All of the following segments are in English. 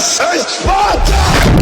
This is Sparta!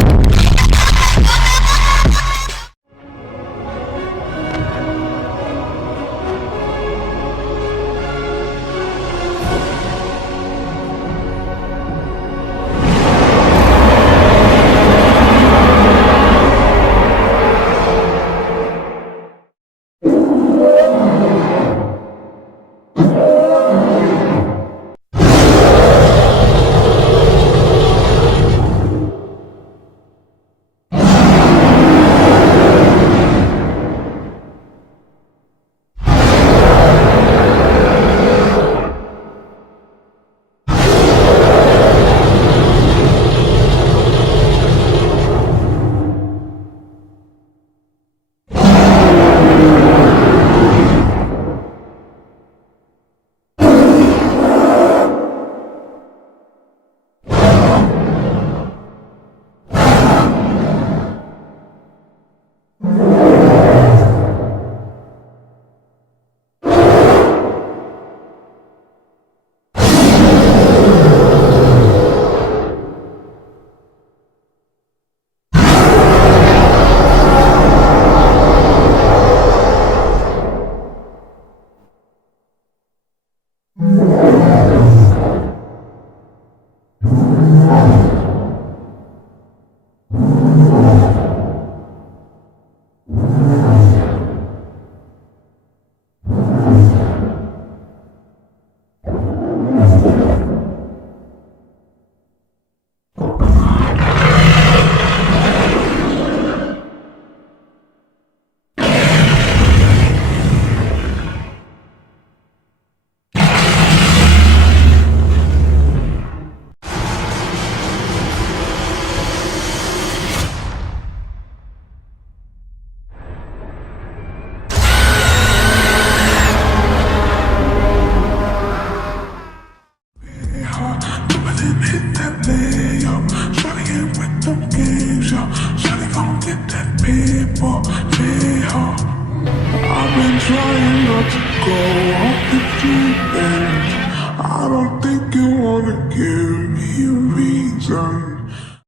Hit that layup, shawty get with them games, yo. Shawty gon' get that paper, yeah. I've been trying not to go off the deep end. I don't think you wanna give me a reason.